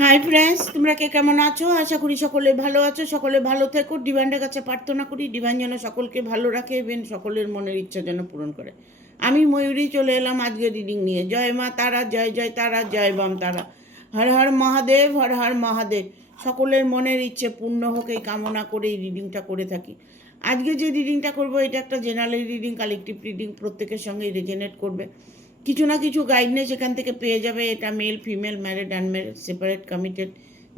Hi friends, তোমরা কে কেমন আছো? আশা করি সকলে ভালো আছো। সকলে ভালো থেকো। ডিভাইনের কাছে প্রার্থনা করি ডিভাইন যেন সকলকে ভালো রাখে এবং সকলের মনের ইচ্ছা যেন পূরণ করে। আমি ময়ূরী চলে এলাম আজকে রিডিং নিয়ে। জয় মা তারা, জয় জয় তারা, জয় বাম তারা। হর হর মহাদেব, হর হর মহাদেব। সকলের মনের ইচ্ছে পূর্ণ হোক এই কামনা করে এই রিডিংটা করে থাকি। আজকে যে রিডিংটা করবো এটা একটা জেনারেল রিডিং, কালেকটিভ রিডিং, প্রত্যেকের সঙ্গেই রেজোনেট করবে। কিছু না কিছু গাইডনেস এখান থেকে পেয়ে যাবে। এটা male, female, married, unmarried, separate, committed,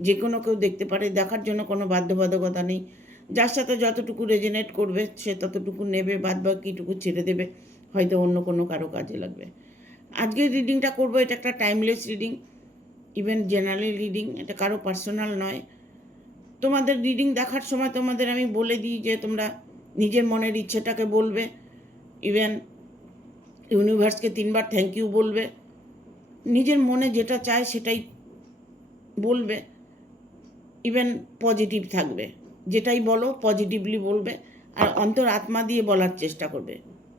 যে কোনো কেউ দেখতে পারে। দেখার জন্য কোনো বাধ্যবাধকতা নেই। যার সাথে যতটুকু রেজোনেট করবে সে ততটুকু নেবে, বাদ বাকিটুকু ছেড়ে দেবে, হয়তো অন্য কোনো কারো কাজে লাগবে। আজকে রিডিংটা করবো, এটা একটা timeless reading, even general reading, এটা কারো পার্সোনাল নয়। তোমাদের রিডিং দেখার সময় তোমাদের আমি বলে দিই যে তোমরা নিজের মনের ইচ্ছেটাকে বলবে, ইভেন ইউনিভার্সকে 3বার থ্যাংক ইউ বলবে, নিজের মনে যেটা চায় সেটাই বলবে, ইভেন পজিটিভ থাকবে, যেটাই বলো পজিটিভলি বলবে, আর অন্তর আত্মা দিয়ে বলার চেষ্টা করবে।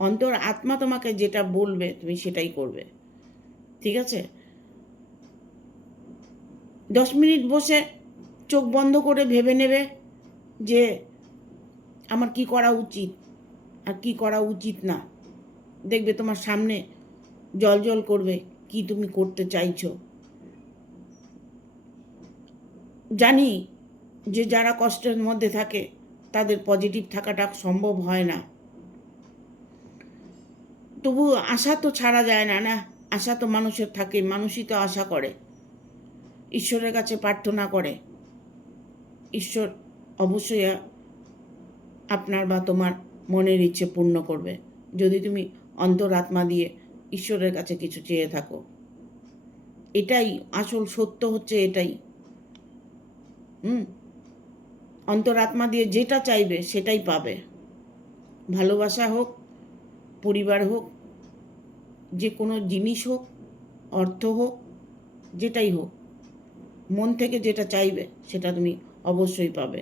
অন্তর আত্মা তোমাকে যেটা বলবে তুমি সেটাই করবে, ঠিক আছে? 10 মিনিট বসে চোখ বন্ধ করে ভেবে নেবে যে আমার কি করা উচিত আর কি করা উচিত না। দেখবে তোমার সামনে জল জল করবে কি তুমি করতে চাইছো। জানি যে যারা কষ্টের মধ্যে থাকে তাদের পজিটিভ থাকাটা সম্ভব হয় না, তবু আশা তো ছাড়া যায় না, না? আশা তো মানুষের থাকে, মানুষই তো আশা করে, ঈশ্বরের কাছে প্রার্থনা করে। ঈশ্বর অবশ্যই আপনার বা তোমার মনের ইচ্ছে পূর্ণ করবে যদি তুমি অন্তরাত্মা দিয়ে ঈশ্বরের কাছে কিছু চেয়ে থাকো। এটাই আসল সত্য, হচ্ছে এটাই। অন্তরাত্মা দিয়ে যেটা চাইবে সেটাই পাবে। ভালোবাসা হোক, পরিবার হোক, যে কোনো জিনিস হোক, অর্থ হোক, যেটাই হোক, মন থেকে যেটা চাইবে সেটা তুমি অবশ্যই পাবে।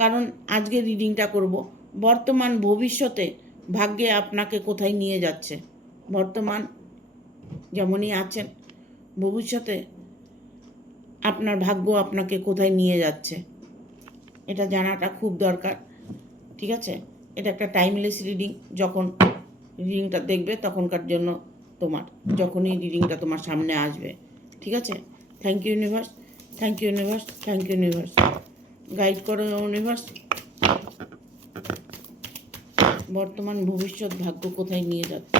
কারণ আজকে রিডিংটা করব বর্তমান ভবিষ্যতে ভাগ্যে আপনাকে কোথায় নিয়ে যাচ্ছে। বর্তমান যেমনই আছেন, ভবিষ্যতে আপনার ভাগ্য আপনাকে কোথায় নিয়ে যাচ্ছে এটা জানাটা খুব দরকার, ঠিক আছে? এটা একটা টাইমলেস রিডিং। যখন রিডিংটা দেখবে তখনকার জন্য তোমার, যখনই রিডিংটা তোমার সামনে আসবে, ঠিক আছে? Thank you universe, thank you universe, thank you universe. Guide করো ইউনিভার্স, বর্তমান ভবিষ্যৎ ভাগ্য কোথায় নিয়ে যাচ্ছে।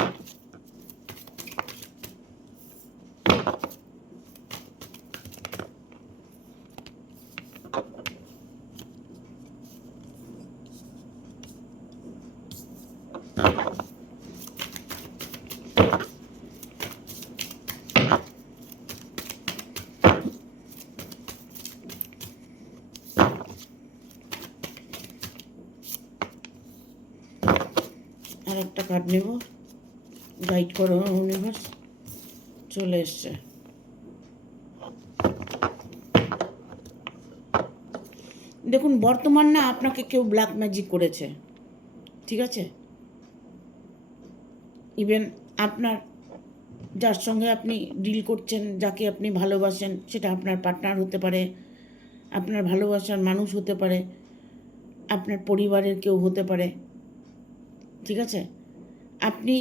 আর একটা কার্ড নেব। গাইড করো ইউনিভার্স, চলে এসছে। দেখুন, বর্তমান না আপনাকে কেউ ব্ল্যাক ম্যাজিক করেছে, ঠিক আছে? ইভেন আপনার যার সঙ্গে আপনি ডিল করছেন, যাকে আপনি ভালোবাসেন, সেটা আপনার পার্টনার হতে পারে, আপনার ভালোবাসার মানুষ হতে পারে, আপনার পরিবারের কেউ হতে পারে, ঠিক আছে? আপনি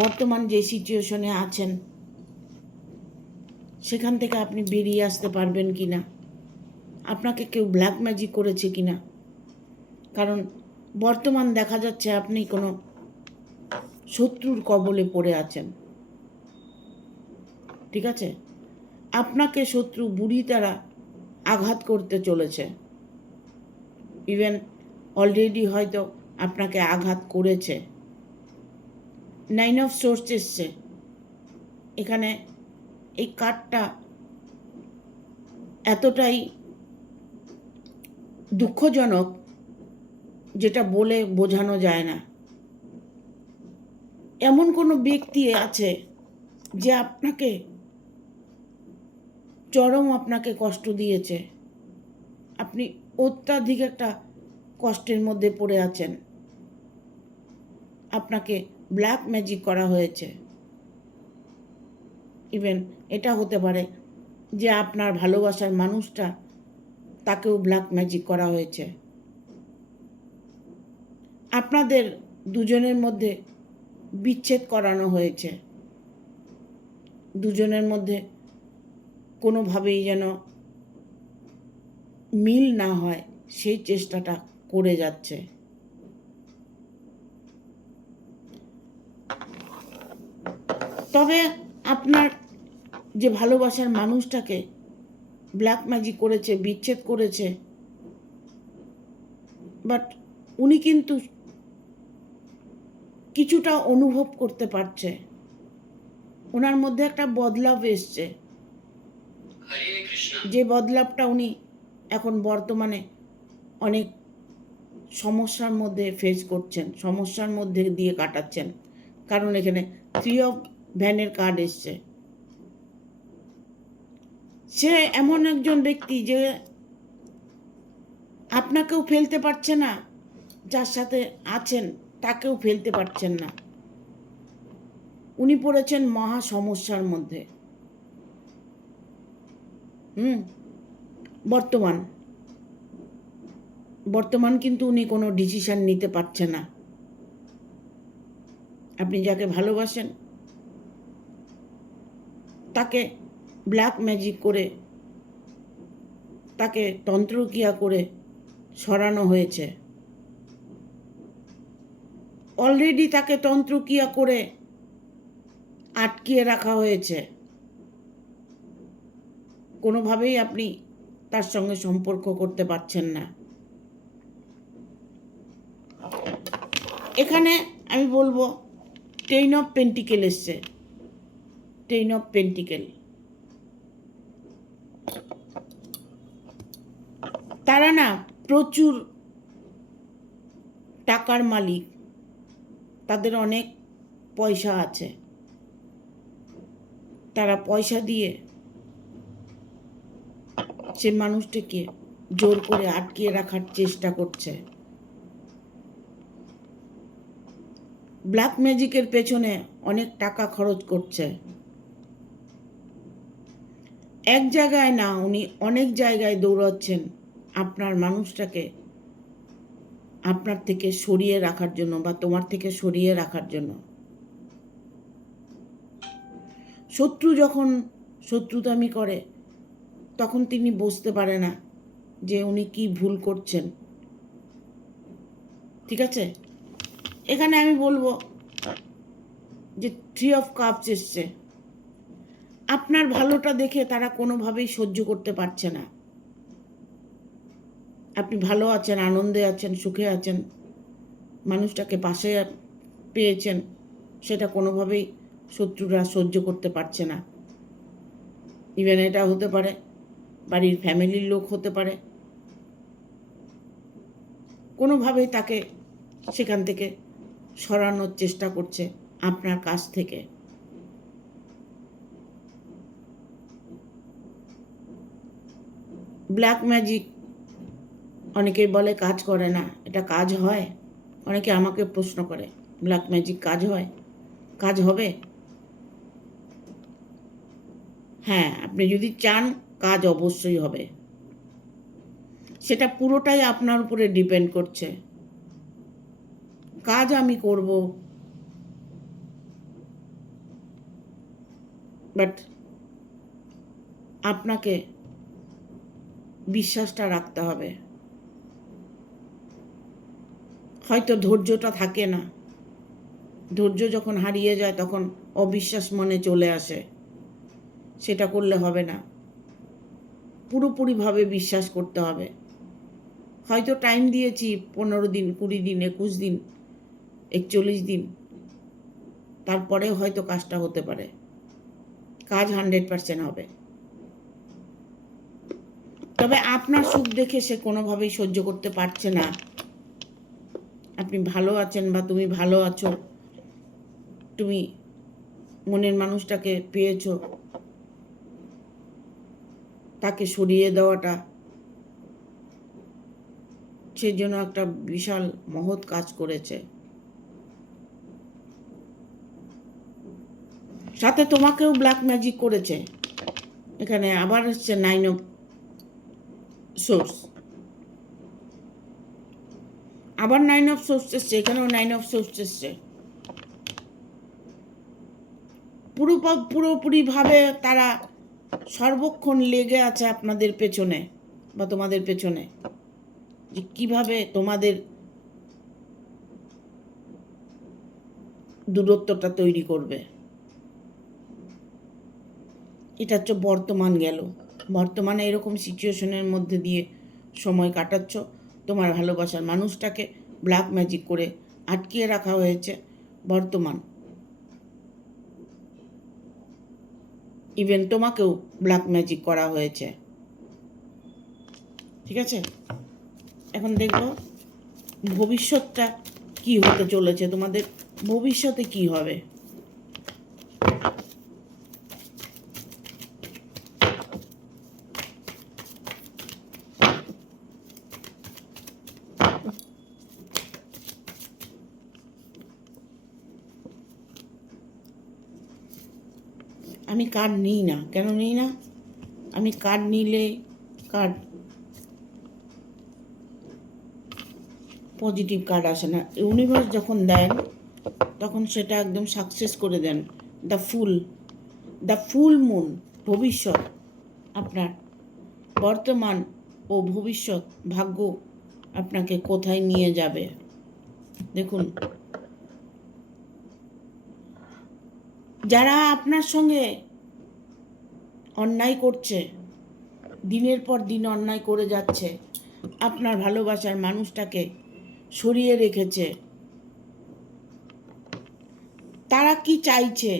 বর্তমান যে সিচুয়েশনে আছেন সেখান থেকে আপনি বেরিয়ে আসতে পারবেন কি না, আপনাকে কেউ ব্ল্যাক ম্যাজিক করেছে কি না। কারণ বর্তমান দেখা যাচ্ছে আপনি কোনো শত্রুর কবলে পড়ে আছেন, ঠিক আছে? আপনাকে শত্রু বুড়ি তারা আঘাত করতে চলেছে, ইভেন অলরেডি হয়তো আপনাকে আঘাত করেছে। 9 অফ সোর্স এসছে এখানে। এই কার্ডটা এতটাই দুঃখজনক যেটা বলে বোঝানো যায় না। এমন কোনো ব্যক্তি আছে যে আপনাকে চরম আপনাকে কষ্ট দিয়েছে, আপনি অত্যাধিক একটা কষ্টের মধ্যে পড়ে আছেন, আপনাকে ব্ল্যাক ম্যাজিক করা হয়েছে। ইভেন এটা হতে পারে যে আপনার ভালোবাসার মানুষটা, তাকেও ব্ল্যাক ম্যাজিক করা হয়েছে। আপনাদের দুজনের মধ্যে বিচ্ছেদ করানো হয়েছে। দুজনের মধ্যে কোনোভাবেই যেন মিল না হয় সেই চেষ্টাটা করে যাচ্ছে। তবে আপনার যে ভালোবাসার মানুষটাকে ব্ল্যাক ম্যাজিক করেছে, বিচ্ছেদ করেছে, বাট উনি কিন্তু কিছুটা অনুভব করতে পারছে। ওনার মধ্যে একটা বদলাভ এসছে, যে বদলাভটা উনি এখন বর্তমানে অনেক সমস্যার মধ্যে ফেস করছেন, সমস্যার মধ্যে দিয়ে কাটাচ্ছেন। কারণ এখানে 3 অফ ভ্যানের কার্ড এসছে। সে এমন একজন ব্যক্তি যে আপনাকেও ফেলতে পারছে না, যার সাথে আছেন তাকেও ফেলতে পারছেন না। উনি পড়েছেন মহা সমস্যার মধ্যে। বর্তমান কিন্তু উনি কোনো ডিসিশন নিতে পারছে না। আপনি যাকে ভালোবাসেন তাকে ব্ল্যাক ম্যাজিক করে, তাকে তন্ত্রক্রিয়া করে সরানো হয়েছে। অলরেডি তাকে তন্ত্রক্রিয়া করে আটকিয়ে রাখা হয়েছে। কোনোভাবেই আপনি তার সঙ্গে সম্পর্ক করতে পারছেন না। এখানে আমি বলবো 10 অফ পেন্টিকেল এসছে। 10 অফ পেন্টিকেল, তারা না প্রচুর টাকার মালিক, তাদের অনেক পয়সা আছে। তারা পয়সা দিয়ে সে মানুষটাকে জোর করে আটকিয়ে রাখার চেষ্টা করছে। ব্ল্যাক ম্যাজিকের পেছনে অনেক টাকা খরচ করছে। এক জায়গায় না, উনি অনেক জায়গায় দৌড়াচ্ছেন আপনার মানুষটাকে আপনার থেকে সরিয়ে রাখার জন্য বা তোমার থেকে সরিয়ে রাখার জন্য। শত্রু যখন শত্রুতামি করে তখন তিনি বুঝতে পারে না যে উনি কি ভুল করছেন। ঠিক আছে, এখানে আমি বলবো যে 3 অফ কাপস এসছে। আপনার ভালোটা দেখে তারা কোনোভাবেই সহ্য করতে পারছে না। আপনি ভালো আছেন, আনন্দে আছেন, সুখে আছেন, মানুষটাকে পাশে পেয়েছেন, সেটা কোনোভাবেই শত্রুরা সহ্য করতে পারছে না। ইভেন এটা হতে পারে বাড়ির ফ্যামিলির লোক হতে পারে। কোনোভাবেই তাকে সেখান থেকে সরানোর চেষ্টা করছে আপনার কাছ থেকে। ব্ল্যাক ম্যাজিক অনেকেই বলে কাজ করে না, এটা কাজ হয়? অনেকে আমাকে প্রশ্ন করে ব্ল্যাক ম্যাজিক কাজ হয়, কাজ হবে? হ্যাঁ, আপনি যদি চান কাজ অবশ্যই হবে। সেটা পুরোটাই আপনার উপরে ডিপেন্ড করছে। কাজ আমি করব, বাট আপনাকে বিশ্বাসটা রাখতে হবে। হয়তো ধৈর্যটা থাকে না, ধৈর্য যখন হারিয়ে যায় তখন অবিশ্বাস মনে চলে আসে। সেটা করলে হবে না, পুরোপুরিভাবে বিশ্বাস করতে হবে। হয়তো টাইম দিয়েছি 15 দিন, 20 দিন, 21 দিন, 41 দিন, তারপরেও হয়তো কাজটা হতে পারে। কাজ 100% হবে। তবে আপনার সুখ দেখে সে কোনোভাবেই সহ্য করতে পারছে না। আপনি ভালো আছেন বা তুমি ভালো আছো, তুমি মনের মানুষটাকে পেয়েছো, তাকে সরিয়ে দেওয়াটা সেই জন্য একটা বিশাল মহৎ কাজ করেছে। সাথে তোমাকেও ব্ল্যাক ম্যাজিক করেছে। এখানে আবার হচ্ছে 9 অফ সোর্স, আবার 9 অফ সোর্স এসছে, এখানেও 9 অফ সোর্স এসছে। পুরোপুরিভাবে তারা সর্বক্ষণ লেগে আছে আপনাদের পেছনে বা তোমাদের পেছনে, যে কিভাবে তোমাদের দূরত্বটা তৈরি করবে। এটা হচ্ছে বর্তমান গেল। বর্তমানে এরকম সিচুয়েশনের মধ্যে দিয়ে সময় কাটাচ্ছ। তোমার ভালোবাসার মানুষটাকে ব্ল্যাক ম্যাজিক করে আটকিয়ে রাখা হয়েছে বর্তমান। ইভেন তোমাকেও ব্ল্যাক ম্যাজিক করা হয়েছে। ঠিক আছে, এখন দেখো ভবিষ্যৎটা কি হতে চলেছে, তোমাদের ভবিষ্যতে কি হবে। আমি কার্ড নিই না, কেন নিই না? আমি কার্ড নিলে কার্ড পজিটিভ কার্ড আসে না। ইউনিভার্স যখন দেন তখন সেটা একদম সাকসেস করে দেন। দ্য ফুল মুন, ভবিষ্যৎ আপনার, বর্তমান ও ভবিষ্যৎ ভাগ্য আপনাকে কোথায় নিয়ে যাবে। দেখুন, যারা আপনার সঙ্গে অন্যায় করছে, দিনের পর দিন অন্যায় করে যাচ্ছে, আপনার ভালোবাসার মানুষটাকে সরিয়ে রেখেছে, তারা কি চাইছে?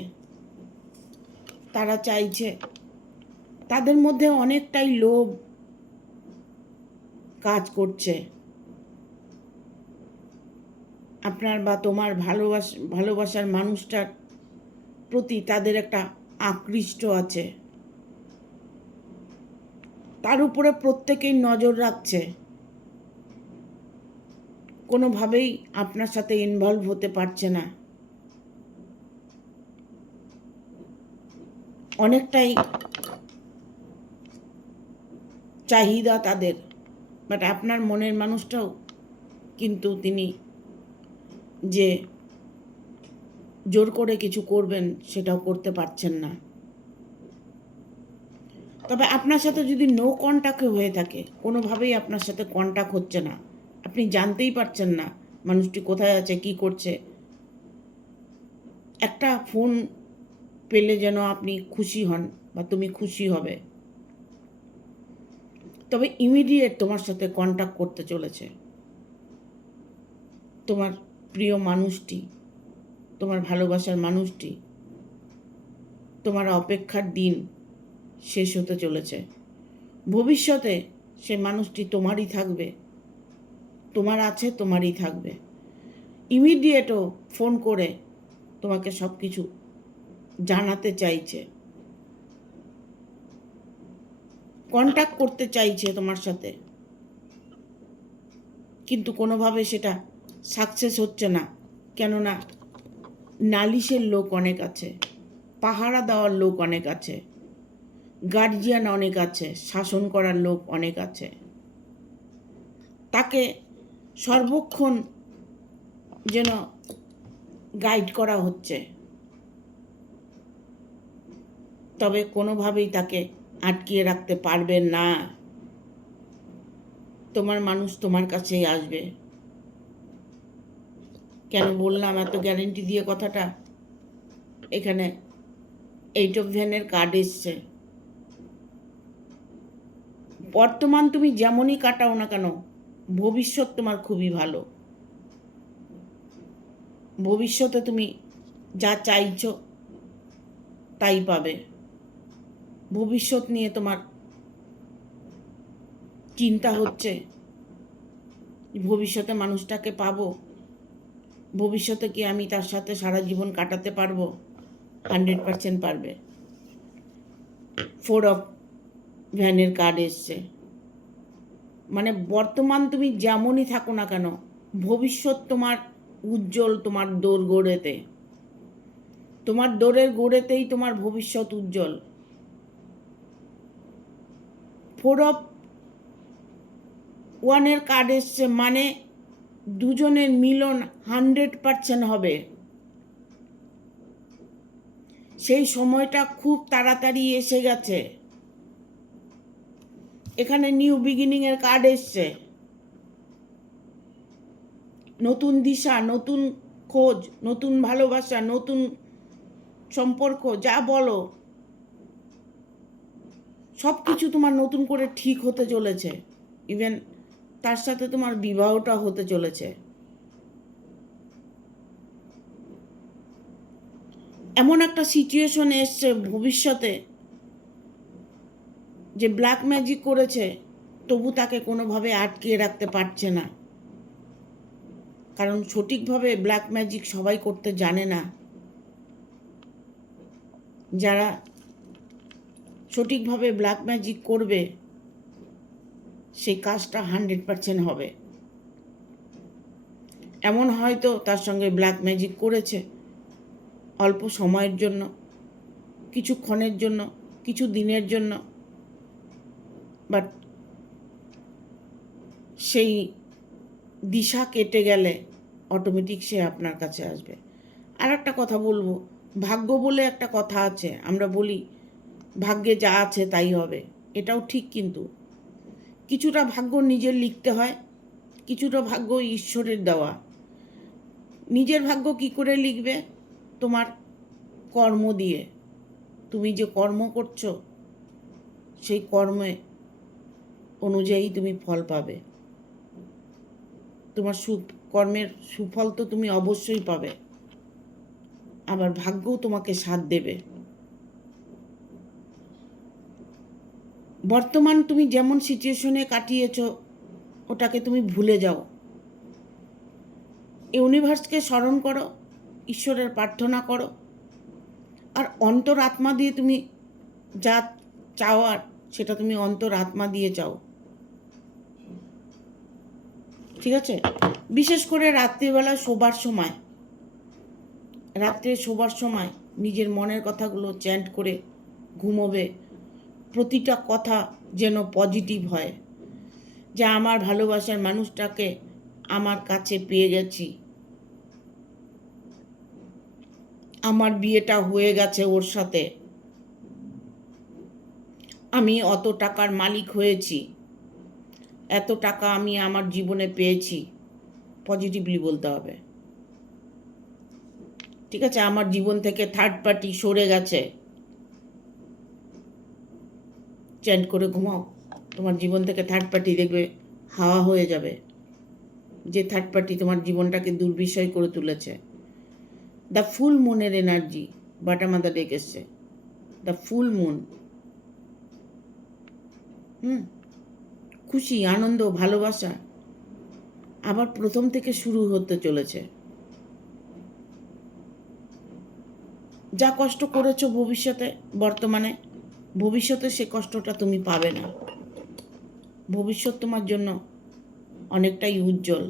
তারা চাইছে, তাদের মধ্যে অনেকটাই লোভ কাজ করছে। আপনার বা তোমার ভালোবাসার মানুষটার প্রতি তাদের একটা আকৃষ্ট আছে। তার উপরে প্রত্যেকেই নজর রাখছে, কোনোভাবেই আপনার সাথে ইনভলভ হতে পারছে না। অনেকটাই চাহিদা তাদের, বাট আপনার মনের মানুষটাও কিন্তু তিনি যে জোর করে কিছু করবেন সেটাও করতে পারছেন না। তবে আপনার সাথে যদি নো কন্ট্যাক্ট হয়ে থাকে, কোনোভাবেই আপনার সাথে কন্ট্যাক্ট হচ্ছে না, আপনি জানতেই পারছেন না মানুষটি কোথায় আছে, কি করছে, একটা ফোন পেলে যেন আপনি খুশি হন বা তুমি খুশি হবে, তবে ইমিডিয়েট তোমার সাথে কন্ট্যাক্ট করতে চলেছে তোমার প্রিয় মানুষটি, তোমার ভালোবাসার মানুষটি। তোমার অপেক্ষার দিন শেষ হতে চলেছে। ভবিষ্যতে সে মানুষটি তোমারই থাকবে, তোমার আছে, তোমারই থাকবে। ইমিডিয়েটও ফোন করে তোমাকে সব কিছু জানাতে চাইছে, কন্ট্যাক্ট করতে চাইছে তোমার সাথে, কিন্তু কোনোভাবে সেটা সাকসেস হচ্ছে না। কেননা নালিশের লোক অনেক আছে, পাহারা দেওয়ার লোক অনেক আছে, গার্জিয়ান অনেক আছে, শাসন করার লোক অনেক আছে। তাকে সর্বক্ষণ যেন গাইড করা হচ্ছে, তবে কোনোভাবেই তাকে আটকিয়ে রাখতে পারবেন না। তোমার মানুষ তোমার কাছেই আসবে। কেন বললাম এত গ্যারেন্টি দিয়ে কথাটা? এখানে 8 অফ ভ্যানের কার্ড এসছে। বর্তমান তুমি যেমনই কাটাও না কেন, ভবিষ্যৎ তোমার খুবই ভালো। ভবিষ্যতে তুমি যা চাইছো তাই পাবে। ভবিষ্যৎ নিয়ে তোমার চিন্তা হচ্ছে, ভবিষ্যতে মানুষটাকে পাবো, ভবিষ্যতে কি আমি তার সাথে সারা জীবন কাটাতে পারবো? 100% পারবে। 4 অফ ভ্যানের কার্ড এসছে। মানে বর্তমান তুমি যেমনই থাকো না কেন, ভবিষ্যৎ তোমার উজ্জ্বল। তোমার দোর গোড়েতে, তোমার দোরের গোড়েতেই তোমার ভবিষ্যৎ উজ্জ্বল। 4 of 1 কার্ড এসছে, মানে দুজনের মিলন 100% হবে। সেই সময়টা খুব তাড়াতাড়ি এসে গেছে। এখানে নিউ বিগিনিংয়ের কার্ড এসছে, নতুন দিশা, নতুন খোঁজ, নতুন ভালোবাসা, নতুন সম্পর্ক, যা বলো সব কিছু তোমার নতুন করে ঠিক হতে চলেছে। ইভেন তার সাথে তোমার বিবাহটা হতে চলেছে। এমন একটা সিচুয়েশন এসছে ভবিষ্যতে যে ব্ল্যাক ম্যাজিক করেছে, তবু তাকে কোনোভাবে আটকে রাখতে পারছে না। কারণ সঠিকভাবে ব্ল্যাক ম্যাজিক সবাই করতে জানে না। যারা সঠিকভাবে ব্ল্যাক ম্যাজিক করবে সেই কাজটা 100% হবে। এমন হয়তো তার সঙ্গে ব্ল্যাক ম্যাজিক করেছে অল্প সময়ের জন্য, কিছুক্ষণের জন্য, কিছু দিনের জন্য, বাট সেই দিশা কেটে গেলে অটোমেটিক সে আপনার কাছে আসবে। আর একটা কথা বলবো, ভাগ্য বলে একটা কথা আছে, আমরা বলি ভাগ্যে যা আছে তাই হবে, এটাও ঠিক, কিন্তু কিছুটা ভাগ্য নিজের লিখতে হয়, কিছুটা ভাগ্য ঈশ্বরের দেওয়া। নিজের ভাগ্য কি করে লিখবে? তোমার কর্ম দিয়ে। তুমি যে কর্ম করছো সেই কর্মে অনুযায়ী তুমি ফল পাবে। তোমার কর্মের সুফল তো তুমি অবশ্যই পাবে, আবার ভাগ্যও তোমাকে সাথ দেবে। বর্তমান তুমি যেমন সিচুয়েশনে কাটিয়েছো ওটাকে তুমি ভুলে যাও, ইউনিভার্সকে স্মরণ করো, ঈশ্বরের প্রার্থনা করো, আর অন্তর আত্মা দিয়ে তুমি যা চাওয়ার সেটা তুমি অন্তর আত্মা দিয়ে চাও, ঠিক আছে? বিশেষ করে রাত্রিবেলা শোবার সময়, রাত্রে শোবার সময় নিজের মনের কথাগুলো চ্যান্ট করে ঘুমোবে। প্রতিটা কথা যেন পজিটিভ হয়, যে আমার ভালোবাসার মানুষটাকে আমার কাছে পেয়ে গেছি, আমার বিয়েটা হয়ে গেছে ওর সাথে, আমি অত টাকার মালিক হয়েছি, এত টাকা আমি আমার জীবনে পেয়েছি। পজিটিভলি বলতে হবে, ঠিক আছে? আমার জীবন থেকে থার্ড পার্টি সরে গেছে। চ্যান্ট করে ঘুমাও, তোমার জীবন থেকে থার্ড পার্টি দেখবে হাওয়া হয়ে যাবে। যে থার্ড পার্টি তোমার জীবনটাকে দুর্বিষয় করে তুলেছে। দ্য ফুল মুনের এনার্জি বাটা মাথা ডেকেছে, দ্য ফুল মুন। খুশি, আনন্দ, ভালোবাসা আবার প্রথম থেকে শুরু হতে চলেছে। যা কষ্ট করেছো ভবিষ্যতে, বর্তমানে, ভবিষ্যতে সে কষ্টটা তুমি পাবে না। ভবিষ্যৎ তোমার জন্য অনেকটাই উজ্জ্বল,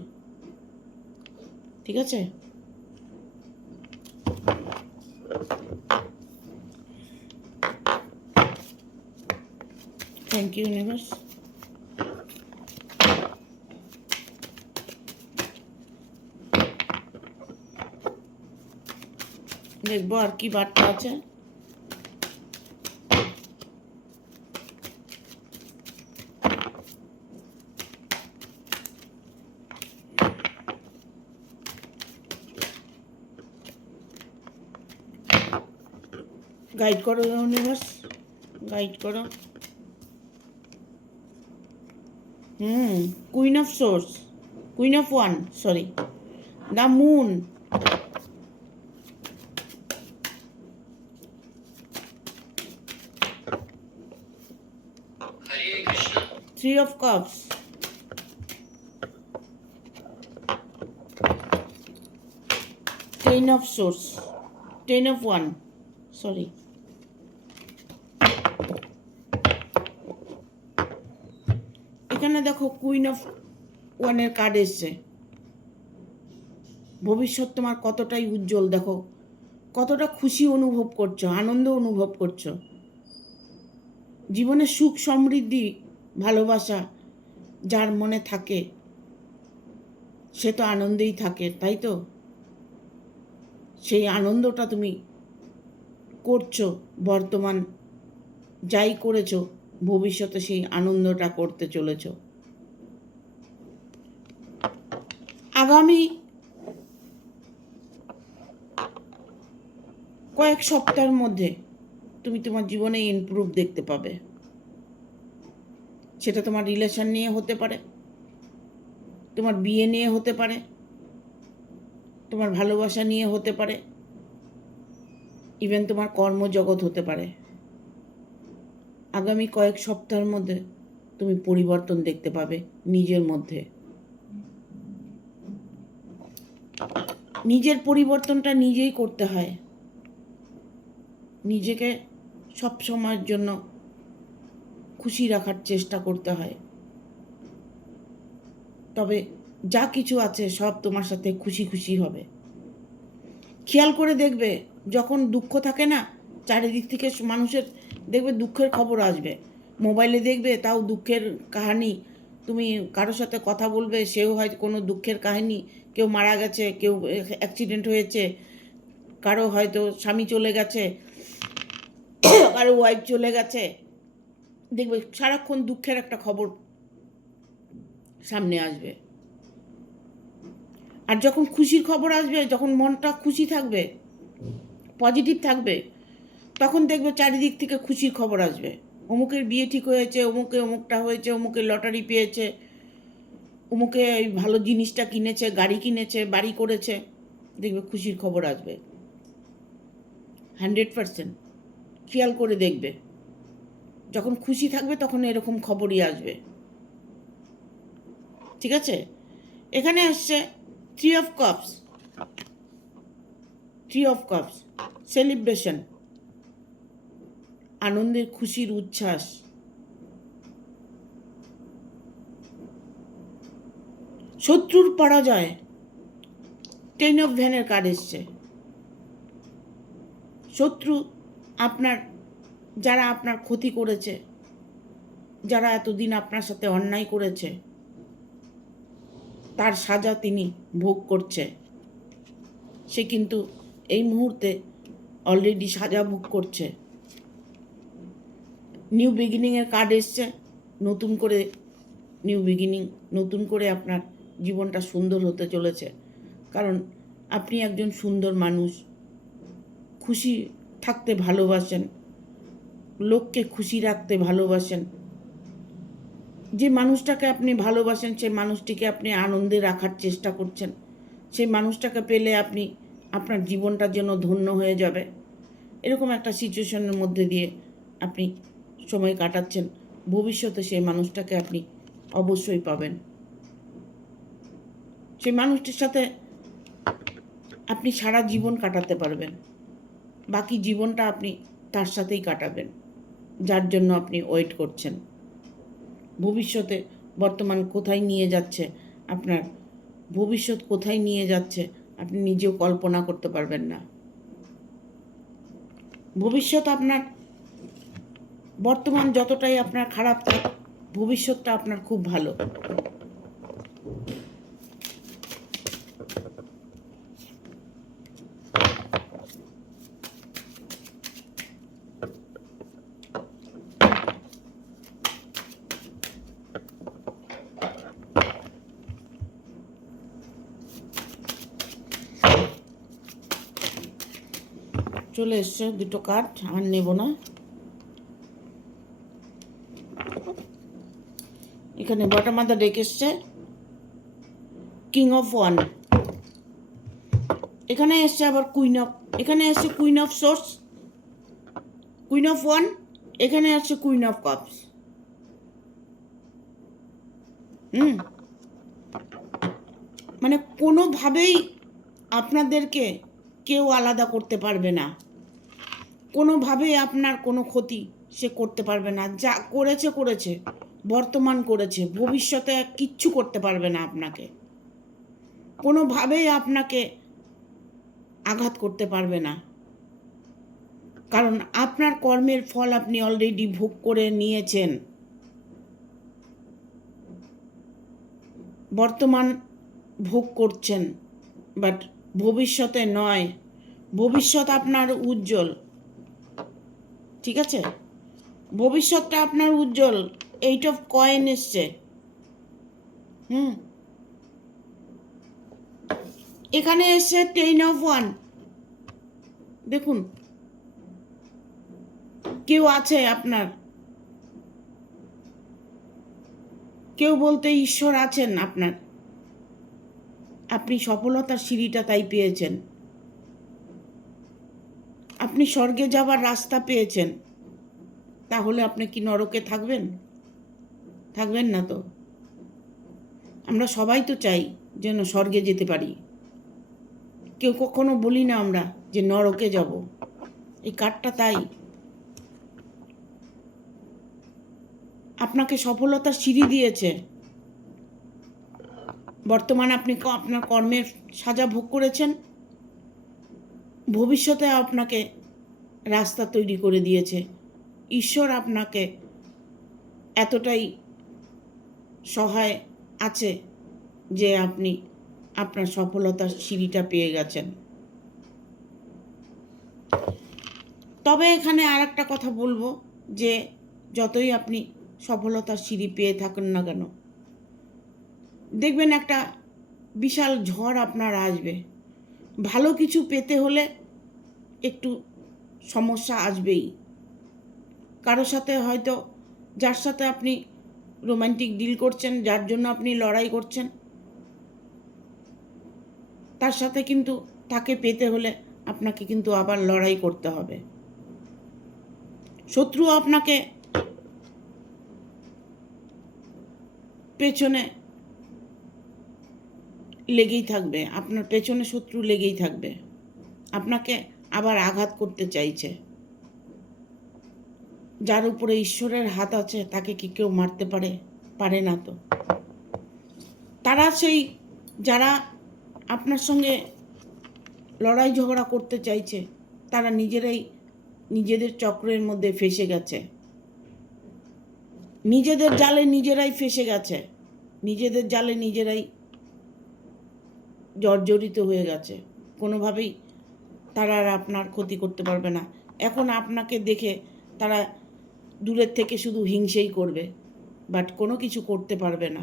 ঠিক আছে? Thank you universe. দেখবো আর কি বার্তা আছে। গাইড করো ইউনিভার্স, গাইড করো। Queen of swords, queen of one, sorry, the moon, Three of Cups, Ten of Swords, Ten of One, sorry. এখানে দেখো কুইন অফ ওয়ানের কার্ড এসছে। ভবিষ্যৎ তোমার কতটাই উজ্জ্বল, দেখো কতটা খুশি অনুভব করছো, আনন্দ অনুভব করছো, জীবনে সুখ সমৃদ্ধি ভালোবাসা যার মনে থাকে সে তো আনন্দেই থাকে, তাই তো? সেই আনন্দটা তুমি করছো, বর্তমান যাই করেছো ভবিষ্যতে সেই আনন্দটা করতে চলেছো। আগামী কয়েক সপ্তাহের মধ্যে তুমি তোমার জীবনে ইমপ্রুভ দেখতে পাবে। সেটা তোমার রিলেশন নিয়ে হতে পারে, তোমার বিয়ে নিয়ে হতে পারে, তোমার ভালোবাসা নিয়ে হতে পারে, ইভেন তোমার কর্মজগৎ হতে পারে। আগামী কয়েক সপ্তাহের মধ্যে তুমি পরিবর্তন দেখতে পাবে নিজের মধ্যে। নিজের পরিবর্তনটা নিজেই করতে হয়। নিজেকে সব সময়ের জন্য খুশি রাখার চেষ্টা করতে হয়, তবে যা কিছু আছে সব তোমার সাথে খুশি খুশি হবে। খেয়াল করে দেখবে, যখন দুঃখ থাকে না, চারিদিক থেকে মানুষের দেখবে দুঃখের খবর আসবে, মোবাইলে দেখবে তাও দুঃখের কাহিনী। তুমি কারোর সাথে কথা বলবে, সেও হয়তো কোনো দুঃখের কাহিনী, কেউ মারা গেছে, কেউ অ্যাক্সিডেন্ট হয়েছে, কারো হয়তো স্বামী চলে গেছে, কারো ওয়াইফ চলে গেছে, দেখবে সারাক্ষণ দুঃখের একটা খবর সামনে আসবে। আর যখন খুশির খবর আসবে, যখন মনটা খুশি থাকবে, পজিটিভ থাকবে, তখন দেখবে চারিদিক থেকে খুশির খবর আসবে। অমুকের বিয়ে ঠিক হয়েছে, অমুকে অমুকটা হয়েছে, অমুকে লটারি পেয়েছে, অমুকে এই ভালো জিনিসটা কিনেছে, গাড়ি কিনেছে, বাড়ি করেছে, দেখবে খুশির খবর আসবে 100%। খেয়াল করে দেখবে, যখন খুশি থাকবে তখন এরকম খবরই আসবে। ঠিক আছে? এখানে আসছে 3 of Cups, 3 of Cups, celebration, আনন্দের, খুশির উচ্ছ্বাস। শত্রুর পরাজয়, 10 of ভ্যানের কার্ড এসছে। শত্রু আপনার, যারা আপনার ক্ষতি করেছে, যারা এতদিন আপনার সাথে অন্যায় করেছে, তার সাজা তিনি ভোগ করছে। সে কিন্তু এই মুহূর্তে অলরেডি সাজা ভোগ করছে। নিউ বিগিনিংয়ের কার্ড এসছে, নতুন করে নিউ বিগিনিং, নতুন করে আপনার জীবনটা সুন্দর হতে চলেছে। কারণ আপনি একজন সুন্দর মানুষ, খুশি থাকতে ভালোবাসেন, লোককে খুশি রাখতে ভালোবাসেন। যে মানুষটাকে আপনি ভালোবাসেন সেই মানুষটিকে আপনি আনন্দে রাখার চেষ্টা করছেন। সেই মানুষটাকে পেলে আপনি, আপনার জীবনটা যেন ধন্য হয়ে যাবে, এরকম একটা সিচুয়েশনের মধ্যে দিয়ে আপনি সময় কাটাচ্ছেন। ভবিষ্যতে সেই মানুষটাকে আপনি অবশ্যই পাবেন। সেই মানুষটির সাথে আপনি সারা জীবন কাটাতে পারবেন, বাকি জীবনটা আপনি তার সাথেই কাটাবেন, যার জন্য আপনি ওয়েট করছেন। ভবিষ্যতে বর্তমান কোথায় নিয়ে যাচ্ছে, আপনার ভবিষ্যৎ কোথায় নিয়ে যাচ্ছে আপনি নিজেও কল্পনা করতে পারবেন না। ভবিষ্যৎ আপনার, বর্তমান যতটাই আপনার খারাপ থাক, ভবিষ্যৎটা আপনার খুব ভালো। চলে এসছে দুটো কার্ড, আর নেব না। এখানে বটম অফ দ্য ডেক এসছে কিং অফ ওয়ান, এখানে এসছে আবার কুইন অফ, এখানে এসছে queen of swords, queen of one, এখানে আসছে কুইন অফ কাপস। মানে কোনোভাবেই আপনাদেরকে কেউ আলাদা করতে পারবে না, কোনোভাবেই আপনার কোনো ক্ষতি সে করতে পারবে না। যা করেছে করেছে, বর্তমান করেছে, ভবিষ্যতে কিচ্ছু করতে পারবে না আপনাকে, কোনোভাবেই আপনাকে আঘাত করতে পারবে না। কারণ আপনার কর্মের ফল আপনি অলরেডি ভোগ করে নিয়েছেন। বর্তমান ভোগ করছেন, বাট ভবিষ্যতে নয়। ভবিষ্যৎ আপনার উজ্জ্বল, ঠিক আছে? ভবিষ্যৎটা আপনার উজ্জ্বল। 8 অফ কয়েন এসছে। এখানে এসছে 10 অফ ওয়ান। দেখুন, কেউ আছে আপনার, কেউ বলতে ঈশ্বর আছেন আপনার। আপনি সফলতার সিঁড়িটা তাই পেয়েছেন। আপনি স্বর্গে যাবার রাস্তা পেয়েছেন। তাহলে আপনি কি নরকে থাকবেন? থাকবেন না তো। আমরা সবাই তো চাই যেন স্বর্গে যেতে পারি। কেউ কখনো বলি না আমরা যে নরকে যাব। এই কার্ডটা তাই আপনাকে সফলতার সিঁড়ি দিয়েছে। বর্তমানে আপনি আপনার কর্মের সাজা ভোগ করেছেন, ভবিষ্যতে আপনাকে রাস্তা তৈরি করে দিয়েছে। ঈশ্বর আপনাকে এতটাই সহায় আছে যে আপনি আপনার সফলতার সিঁড়িটা পেয়ে গেছেন। তবে এখানে আর একটা কথা বলবো যে যতই আপনি সফলতার সিঁড়ি পেয়ে থাকুন না কেন, দেখবেন একটা বিশাল ঝড় আপনার আসবে। ভালো কিছু পেতে হলে একটু সমস্যা আসবেই। কারোর সাথে হয়তো, যার সাথে আপনি রোমান্টিক ডিল করছেন, যার জন্য আপনি লড়াই করছেন, তার সাথে কিন্তু তাকে পেতে হলে আপনাকে কিন্তু আবার লড়াই করতে হবে। শত্রু আপনাকে পেছনে লেগেই থাকবে, আপনার পেছনে শত্রু লেগেই থাকবে, আপনাকে আবার আঘাত করতে চাইছে। যার উপরে ঈশ্বরের হাত আছে তাকে কি কেউ মারতে পারে? পারে না তো। তারা সেই যারা আপনার সঙ্গে লড়াই ঝগড়া করতে চাইছে, তারা নিজেরাই নিজেদের চক্রের মধ্যে ফেসে গেছে, নিজেদের জালে নিজেরাই ফেসে গেছে, নিজেদের জালে নিজেরাই জর্জরিত হয়ে গেছে। কোনোভাবেই তারা আর আপনার ক্ষতি করতে পারবে না। এখন আপনাকে দেখে তারা দূরের থেকে শুধু হিংসেই করবে, বাট কোনো কিছু করতে পারবে না।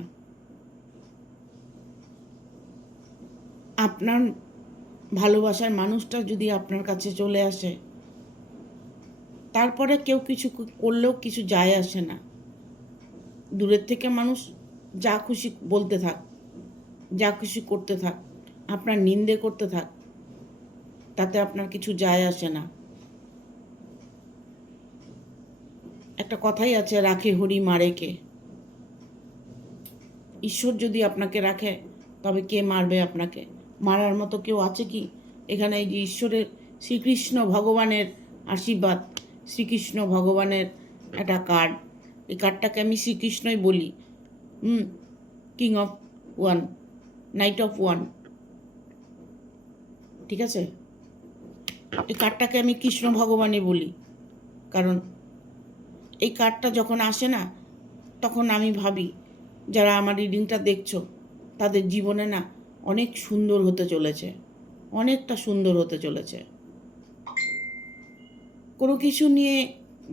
আপনার ভালোবাসার মানুষটা যদি আপনার কাছে চলে আসে, তারপরে কেউ কিছু করলেও কিছু যায় আসে না। দূরের থেকে মানুষ যা খুশি বলতে থাক, যা খুশি করতে থাক, আপনার নিন্দে করতে থাক, তাতে আপনার কিছু যায় আসে না। একটা কথাই আছে, রাখে হরি মারে কে। ঈশ্বর যদি আপনাকে রাখে তবে কে মারবে আপনাকে? মারার মতো কেউ আছে কি? এখানে এই যে ঈশ্বরের, শ্রীকৃষ্ণ ভগবানের আশীর্বাদ, শ্রীকৃষ্ণ ভগবানের একটা কার্ড। এই কার্ডটাকে আমি শ্রীকৃষ্ণই বলি। King of one, night of one, ঠিক আছে? এই কার্ডটাকে আমি কৃষ্ণ ভগবানই বলি, কারণ এই কার্ডটা যখন আসে না, তখন আমি ভাবি যারা আমার রিডিংটা দেখছো তাদের জীবনে না অনেক সুন্দর হতে চলেছে, অনেকটা সুন্দর হতে চলেছে। কোনো কিছু নিয়ে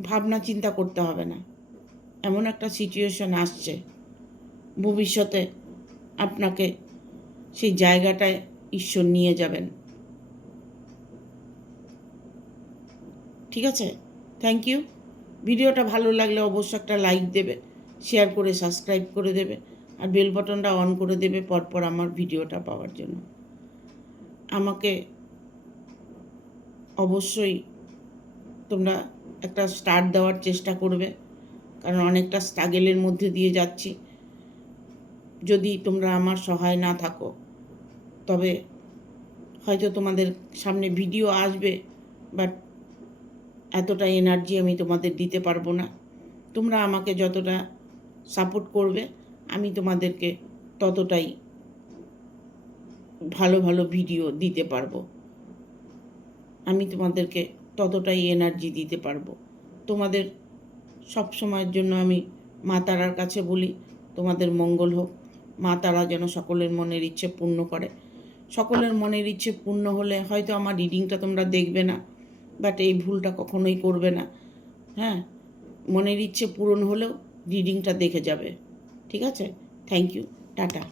ভাবনা চিন্তা করতে হবে না। এমন একটা সিচুয়েশন আসছে, ভবিষ্যতে আপনাকে সেই জায়গাটায় ঈশ্বর নিয়ে যাবেন। ঠিক আছে? Thank you. ভিডিওটা ভালো লাগলে অবশ্যই একটা লাইক দেবে, শেয়ার করে সাবস্ক্রাইব করে দেবে, আর বেল বাটনটা অন করে দেবে পরপর আমার ভিডিওটা পাওয়ার জন্য। আমাকে অবশ্যই তোমরা একটা স্টার্ট দেওয়ার চেষ্টা করবে, কারণ অনেকটা স্ট্রাগেলের মধ্যে দিয়ে যাচ্ছি। যদি তোমরা আমার সহায় না থাকো তবে হয়তো তোমাদের সামনে ভিডিও আসবে, বাট এতটা এনার্জি আমি তোমাদের দিতে পারবো না। তোমরা আমাকে যতটা সাপোর্ট করবে আমি তোমাদেরকে ততটাই ভালো ভালো ভিডিও দিতে পারবো, আমি তোমাদেরকে ততটাই এনার্জি দিতে পারবো। তোমাদের সব সময়ের জন্য আমি মা তারার কাছে বলি তোমাদের মঙ্গল হোক, মা তারা যেন সকলের মনের ইচ্ছে পূর্ণ করে। সকলের মনের ইচ্ছে পূর্ণ হলে হয়তো আমার রিডিংটা তোমরা দেখবে না, বাট এই ভুলটা কখনোই করবে না। হ্যাঁ, মনের ইচ্ছে পূরণ হলেও রিডিংটা দেখে যাবে। ঠিক আছে? Thank you, tata.